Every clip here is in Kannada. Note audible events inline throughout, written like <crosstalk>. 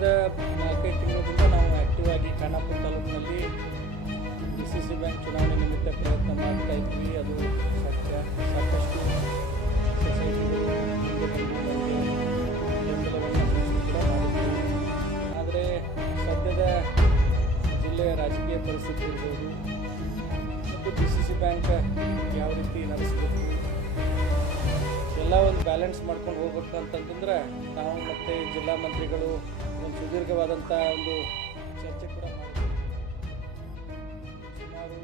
ಕಳೆದ ನಾಲ್ಕೈದು ತಿಂಗಳಿಂದ ನಾವು ಆಕ್ಟಿವ್ ಆಗಿ ಖಾನಾಪುರ ತಾಲೂಕಿನಲ್ಲಿ ಡಿ ಸಿ ಸಿ ಬ್ಯಾಂಕ್ ಚುನಾವಣೆ ನಿಮಿತ್ತ ಪ್ರಯತ್ನ ಮಾಡ್ತಾ ಇದ್ವಿ. ಅದು ಸತ್ಯ ಸಾಕಷ್ಟು ಆದರೆ ಸದ್ಯದ ಜಿಲ್ಲೆಯ ರಾಜಕೀಯ ಪರಿಸ್ಥಿತಿ ಇರ್ಬೋದು, ಮತ್ತು ಡಿ ಸಿ ಸಿ ಬ್ಯಾಂಕ್ ಯಾವ ರೀತಿ ನಡೆಸಬೇಕು, ಎಲ್ಲ ಒಂದು ಬ್ಯಾಲೆನ್ಸ್ ಮಾಡ್ಕೊಂಡು ಹೋಗ್ಬೇಕು ಅಂತಂತಂದ್ರೆ ನಾವು ಮತ್ತು ಜಿಲ್ಲಾ ಮಂತ್ರಿಗಳು ಒಂದು ಸುದೀರ್ಘವಾದಂಥ ಒಂದು ಚರ್ಚೆ ಕೂಡ ಸುಮಾರು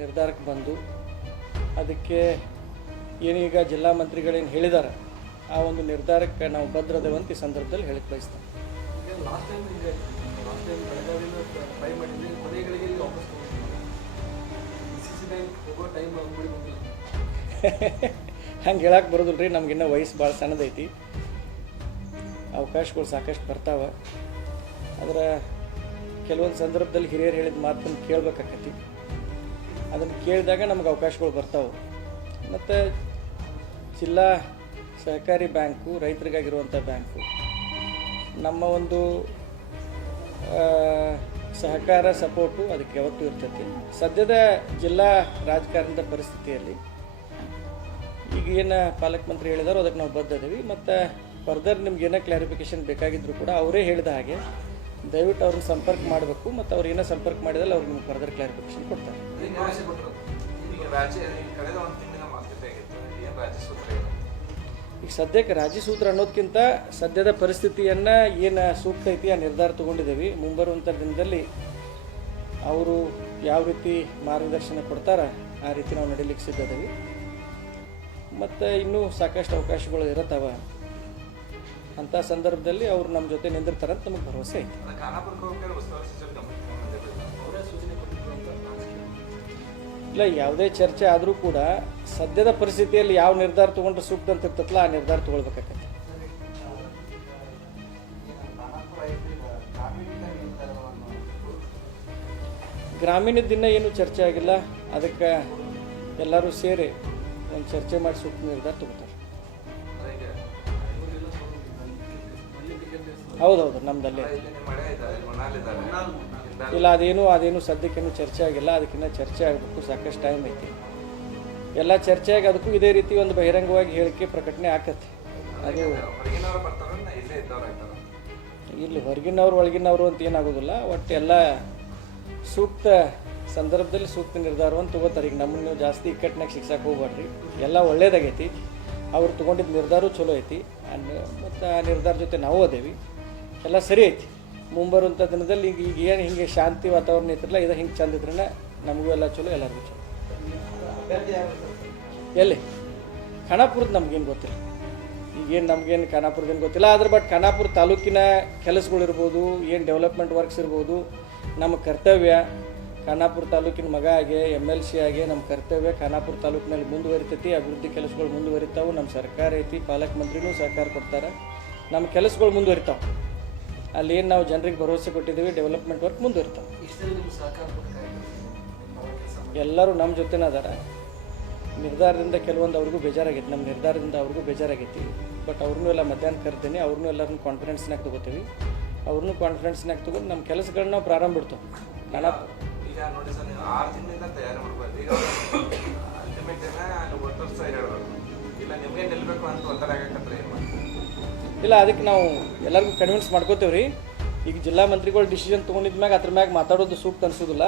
ನಿರ್ಧಾರಕ್ಕೆ ಬಂದು ಅದಕ್ಕೆ ಏನೀಗ ಜಿಲ್ಲಾ ಮಂತ್ರಿಗಳೇನು ಹೇಳಿದ್ದಾರೆ ಆ ಒಂದು ನಿರ್ಧಾರಕ್ಕೆ ನಾವು ಭದ್ರದೇವಂತ ಈ ಸಂದರ್ಭದಲ್ಲಿ ಹೇಳಿ ಬಯಸ್ತೇನೆ <laughs> ಹೋಗೋ ಹೇಳಕ್ಕೆ ಬರೋದಿಲ್ಲ ರೀ ನಮ್ಗಿನ್ನ ವಯಸ್ಸು ಭಾಳ ಸಣ್ಣದೈತಿ. ಅವಕಾಶಗಳು ಸಾಕಷ್ಟು ಬರ್ತಾವ. ಆದ್ರೆ ಕೆಲವೊಂದು ಸಂದರ್ಭದಲ್ಲಿ ಹಿರಿಯರು ಹೇಳಿದ ಮಾತನ್ನು ಕೇಳಬೇಕಾಕತಿ ಅದನ್ನು ಕೇಳಿದಾಗ ನಮ್ಗೆ ಅವಕಾಶಗಳು ಬರ್ತಾವೆ. ಮತ್ತು ಜಿಲ್ಲಾ ಸಹಕಾರಿ ಬ್ಯಾಂಕು ರೈತರಿಗಾಗಿರುವಂಥ ಬ್ಯಾಂಕು. ನಮ್ಮ ಒಂದು ಸಹಕಾರ, ಸಪೋರ್ಟು ಅದಕ್ಕೆ ಯಾವತ್ತೂ ಇರ್ತೈತಿ. ಸದ್ಯದ ಜಿಲ್ಲಾ ರಾಜಕಾರಣದ ಪರಿಸ್ಥಿತಿಯಲ್ಲಿ ಈಗ ಏನು ಪಾಲಕ್ ಮಂತ್ರಿ ಹೇಳಿದಾರೋ ಅದಕ್ಕೆ ನಾವು ಬದ್ಧ ಇದೀವಿ. ಮತ್ತು ಫರ್ದರ್ ನಿಮ್ಗೆ ಏನೋ ಕ್ಲಾರಿಫಿಕೇಶನ್ ಬೇಕಾಗಿದ್ದರೂ ಕೂಡ ಅವರೇ ಹೇಳಿದ ಹಾಗೆ ದಯವಿಟ್ಟು ಅವ್ರನ್ನ ಸಂಪರ್ಕ ಮಾಡಬೇಕು. ಮತ್ತು ಅವ್ರು ಏನೋ ಸಂಪರ್ಕ ಮಾಡಿದಲ್ಲಿ ಅವ್ರು ನಿಮ್ಗೆ ಫರ್ದರ್ ಕ್ಲಾರಿಫಿಕೇಶನ್ ಕೊಡ್ತಾರೆ. ಈಗ ಸದ್ಯಕ್ಕೆ ರಾಜ್ಯ ಸೂತ್ರ ಅನ್ನೋದಕ್ಕಿಂತ ಸದ್ಯದ ಪರಿಸ್ಥಿತಿಯನ್ನು ಏನು ಸೂಕ್ತ ಐತಿ ಆ ನಿರ್ಧಾರ ತೊಗೊಂಡಿದ್ದೀವಿ. ಮುಂಬರುವಂಥ ದಿನದಲ್ಲಿ ಅವರು ಯಾವ ರೀತಿ ಮಾರ್ಗದರ್ಶನ ಕೊಡ್ತಾರ ಆ ರೀತಿ ನಾವು ನಡೀಲಿಕ್ಕೆ ಸಿದ್ಧದೀವಿ ಮತ್ತು ಇನ್ನೂ ಸಾಕಷ್ಟು ಅವಕಾಶಗಳು ಇರತ್ತವ. ಅಂಥ ಸಂದರ್ಭದಲ್ಲಿ ಅವರು ನಮ್ಮ ಜೊತೆ ನಿಂದಿರ್ತಾರಂತ ನಮಗೆ ಭರವಸೆ ಐತಿ. ಅಂತ ಇಲ್ಲ ಯಾವುದೇ ಚರ್ಚೆ ಆದರೂ ಕೂಡ ಸದ್ಯದ ಪರಿಸ್ಥಿತಿಯಲ್ಲಿ ಯಾವ ನಿರ್ಧಾರ ತಗೊಂಡ್ರೆ ಸೂಕ್ತ ಅಂತ ಇರ್ತೈತಲ್ಲ ಆ ನಿರ್ಧಾರ ತೊಗೊಳ್ಬೇಕಾಗತ್ತೆ. ಗ್ರಾಮೀಣದಿನ ಏನು ಚರ್ಚೆ ಆಗಿಲ್ಲ, ಅದಕ್ಕೆ ಎಲ್ಲರೂ ಸೇರಿ ಒಂದು ಚರ್ಚೆ ಮಾಡಿ ಸೂಕ್ತ ನಿರ್ಧಾರ ತಗೋತಾರೆ. ಹೌದೌದು, ನಮ್ದಲ್ಲೇ. ಇಲ್ಲ, ಅದೇನು ಅದೇನು ಸದ್ಯಕ್ಕೇನು ಚರ್ಚೆ ಆಗಿಲ್ಲ ಅದಕ್ಕಿಂತ ಚರ್ಚೆ ಆಗಬೇಕು, ಸಾಕಷ್ಟು ಟೈಮ್ ಐತಿ. ಎಲ್ಲ ಚರ್ಚೆ ಆಗಿ ಅದಕ್ಕೂ ಇದೇ ರೀತಿ ಒಂದು ಬಹಿರಂಗವಾಗಿ ಹೇಳಿಕೆ ಪ್ರಕಟಣೆ ಆಕತ್ತೆ ಅದು ಇಲ್ಲೇ ಹೊರಗಿನವ್ರು ಒಳಗಿನವರು ಅಂತ ಏನಾಗೋದಿಲ್ಲ. ಒಟ್ಟು ಎಲ್ಲ ಸೂಕ್ತ ಸಂದರ್ಭದಲ್ಲಿ ಸೂಕ್ತ ನಿರ್ಧಾರವನ್ನು ತಗೋತಾರೆ. ಈಗ ನಮ್ಮನ್ನು ನೀವು ಜಾಸ್ತಿ ಇಕ್ಕಟ್ಟಿನಾಗ ಶಿಕ್ಷಕ್ಕೆ ಹೋಗ್ಬೇಡ್ರಿ ಎಲ್ಲ ಒಳ್ಳೇದಾಗೈತಿ. ಅವ್ರು ತೊಗೊಂಡಿದ್ದ ನಿರ್ಧಾರ ಚಲೋ ಐತಿ. ಮತ್ತು ಆ ನಿರ್ಧಾರ ಜೊತೆ ನಾವು ಅದೇವಿ. ಎಲ್ಲ ಸರಿ ಐತಿ. ಮುಂಬರುವಂಥ ದಿನದಲ್ಲಿ ಈಗ ಈಗ ಏನು ಹಿಂಗೆ ಶಾಂತಿ ವಾತಾವರಣ ಐತ್ರಲ್ಲ ಇದು ಹಿಂಗೆ ಚಂದ ನಮಗೂ ಎಲ್ಲ ಚಲೋ ಎಲ್ಲರಿಗೂ ಚಲೋ. ಎಲ್ಲಿ? ಖಾನಾಪುರದ ನಮ್ಗೇನು ಗೊತ್ತಿಲ್ಲ. ಈಗೇನು ನಮಗೇನು ಖಾನಾಪುರದೇನು ಗೊತ್ತಿಲ್ಲ. ಆದ್ರೆ ಬಟ್ ಖಾನಾಪುರ ತಾಲೂಕಿನ ಕೆಲಸಗಳಿರ್ಬೋದು ಏನು ಡೆವಲಪ್ಮೆಂಟ್ ವರ್ಕ್ಸ್ ಇರ್ಬೋದು ನಮ್ಮ ಕರ್ತವ್ಯ ಖಾನಾಪುರ ತಾಲೂಕಿನ ಮಗ ಆಗಿ ಎಂ ಎಲ್ ಸಿ ಆಗಿ ನಮ್ಮ ಕರ್ತವ್ಯ ಖಾನಾಪುರ ತಾಲೂಕಿನಲ್ಲಿ ಮುಂದುವರಿತೈತಿ. ಅಭಿವೃದ್ಧಿ ಕೆಲಸಗಳು ಮುಂದುವರಿತಾವೆ. ನಮ್ಮ ಸರ್ಕಾರ ಐತಿ ಪಾಲಕ್ ಮಂತ್ರಿನೂ ಸಹಕಾರ ಕೊಡ್ತಾರೆ. ನಮ್ಮ ಕೆಲಸಗಳು ಮುಂದುವರಿತಾವೆ. ಅಲ್ಲಿ ಏನು ನಾವು ಜನರಿಗೆ ಭರವಸೆ ಕೊಟ್ಟಿದ್ದೀವಿ ಡೆವಲಪ್ಮೆಂಟ್ ವರ್ಕ್ ಮುಂದುವರಿತಾವೆ. ಎಲ್ಲರೂ ನಮ್ಮ ಜೊತೆನೇ ಅದಾರ ನಿರ್ಧಾರದಿಂದ ಕೆಲವೊಂದು ಅವ್ರಿಗೂ ಬೇಜಾರಾಗೈತಿ. ನಮ್ಮ ನಿರ್ಧಾರದಿಂದ ಅವ್ರಿಗೂ ಬೇಜಾರಾಗೈತಿ. ಬಟ್ ಅವ್ರನ್ನೂ ಎಲ್ಲ ಮಧ್ಯಾಹ್ನ ಕರಿತೀನಿ ಅವ್ರನ್ನೂ ಎಲ್ಲರನ್ನೂ ಕಾನ್ಫಿಡೆನ್ಸ್ನಾಗ ತೊಗೋತೀವಿ. ಅವ್ರನ್ನೂ ಕಾನ್ಫಿಡೆನ್ಸ್ನಾಗ ತೊಗೊಂಡು ನಮ್ಮ ಕೆಲಸಗಳನ್ನ ನಾವು ಪ್ರಾರಂಭ ಬಿಡ್ತೇವೆ. ನಾನು ಈಗ ನೋಡಿ ಸರ್ ನೀವು ಆರು ತಿಂಗಳಿಂದ ತಯಾರಿ ಮಾಡ್ಬೋದು ಈಗ ಅಲ್ಟಿಮೇಟ್ ಏನ ಅಲ್ಲಿ ಹೇಳ್ಬೇಕು. ಇಲ್ಲ ನಿಮಗೆ ನಿಲ್ಬೇಕು ಅಂತ ಒತ್ತಡ ಆಗಕತ್ರ ಏನು ಇಲ್ಲ ಅದಕ್ಕೆ ನಾವು ಎಲ್ಲರಿಗೂ ಕನ್ವಿನ್ಸ್ ಮಾಡ್ಕೋತೇವೆ ರೀ. ಈಗ ಜಿಲ್ಲಾ ಮಂತ್ರಿಗಳು ಡಿಸಿಷನ್ ತೊಗೊಂಡಿದ್ಮ್ಯಾಗ ಅದ್ರ ಮ್ಯಾಗ ಮಾತಾಡೋದು ಸೂಕ್ತ ಅನಿಸೋದಿಲ್ಲ.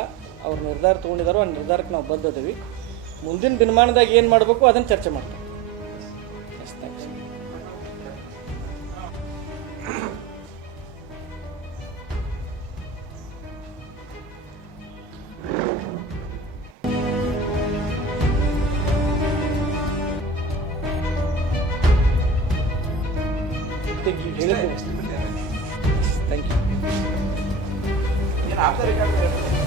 ಅವ್ರ ನಿರ್ಧಾರ ತೊಗೊಂಡಿದ್ದಾರೋ ಆ ನಿರ್ಧಾರಕ್ಕೆ ನಾವು ಬದ್ಧದೀವಿ ಮುಂದಿನ ದಿನಮಾನದಾಗ ಏನು ಮಾಡಬೇಕು ಅದನ್ನು ಚರ್ಚೆ ಮಾಡ್ತಾರೆ ಥ್ಯಾಂಕ್ ಯು